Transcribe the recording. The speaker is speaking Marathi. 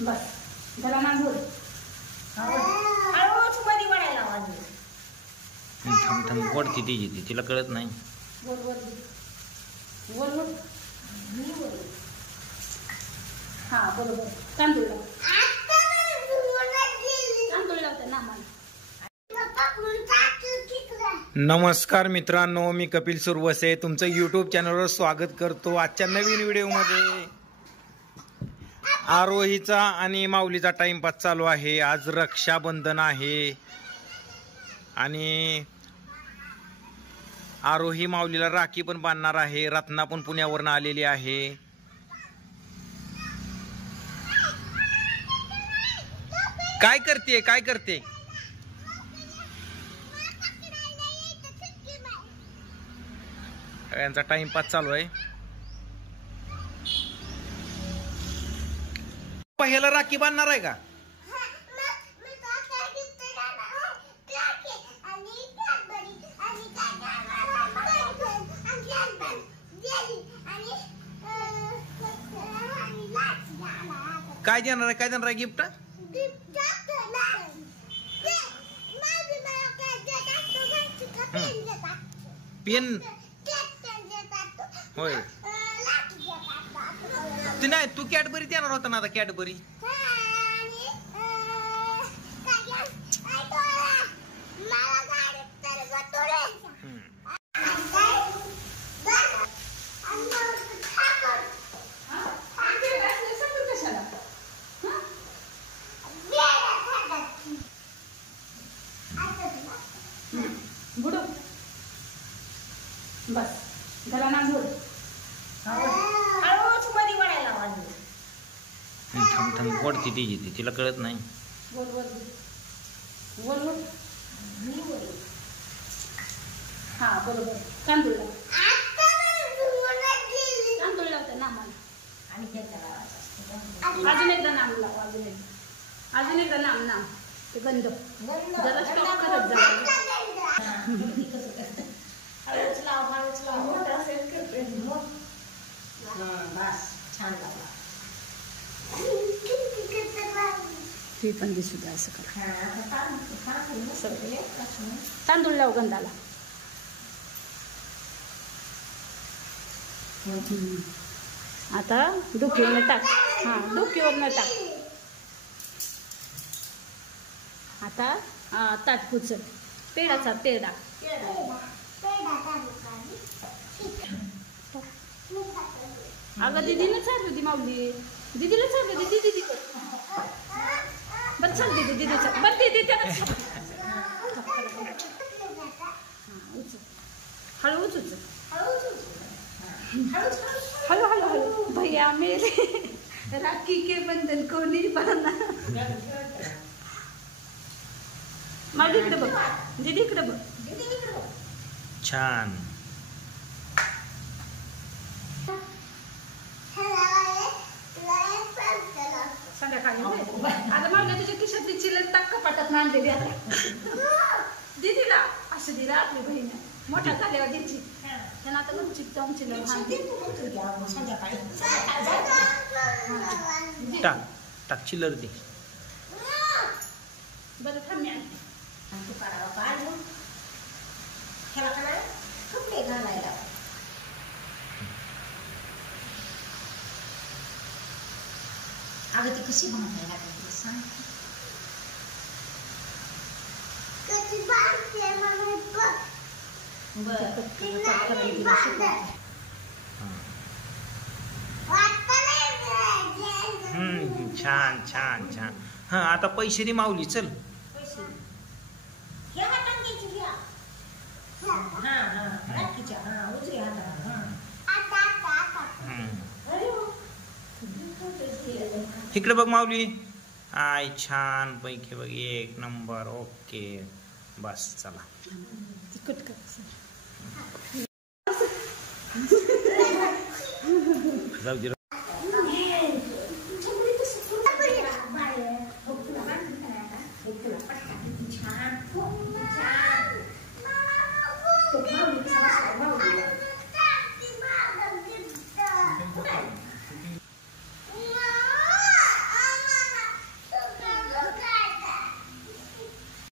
बस त्याला ना बोल हळूच मध्ये वळायला आवाज थांब थांब वडती ती तिला कळत नाही. बोल बोल बोल बोल हा बरोबर तांदूळ लाव तांदूळ लावते ना मला. नमस्कार मित्रांनो, मी कपिल सुरवसे तुमचं यूट्यूब चॅनलवर स्वागत करतो. आजच्या नवीन व्हिडिओमध्ये आरोहीचा आणि माऊलीचा टाइमपास चालू आहे. आज रक्षाबंधन आहे आणि आरोही माऊलीला राखी पण बांधणार आहे. रत्ना पण पुण्यावरून आलेली आहे. काय करते काय करते? यांचा टाइमपास चालू आहे. पहिला राखी बांधणार आहे का? काय देणार आहे? काय देणार आहे गिफ्ट? पेन होय. तू नाही, तू कॅडबरी देणार होता ना आता कॅडबरी. बस त्याला ना बोल हळूच मध्ये वळायला आवाज थांब थांब वडती ती तिला कळत नाही. बोल बोल बोल बोल हा बरोबर तांदूळ लाव तांदूळ लावते ना मला. अजून एकदा नाम लाव अजून एकदा नाम ते गंध जरा स्टॉप करत जा. हळूच लाव बस छान लागला. ती पण दिसू द्या असं करा. तांदूळ लाव गंधाला. आता डोक्यावरनं टाक. हा डोक्यावरनं टाक. आता ताट पुचल पेडाचा पेडा. अगं दीदीला चालू होती माऊली. दीदीला चालू होती दीदी बरं चाल दीदीचा बरं दीदी त्याला हळूच उचल हळू हळू हळू. भैया मेरे राखी के बंधन को नहीं बांधना. माझी इकडे बघ दीदी इकडे बघ. छान. संध्याकाळी आता मागल्या तुझ्या खिशातली चिल्लर टाक कपाटात आणलेली आता दीदीला असं दिला आपली बहीण मोठा झाल्यावर द्यायची. त्यांना आता गमचित जाऊन चिल्लर टाक टाक चिल्लर दे. बरं थांब मी आणते. अगं ती कशी बनवायला लागली सांग. छान छान छान. हा आता पैसे दे माऊली. चल इकडे बघ माऊली. आय छान पैकी बघ एक नंबर. ओके बस चला जाऊ दे.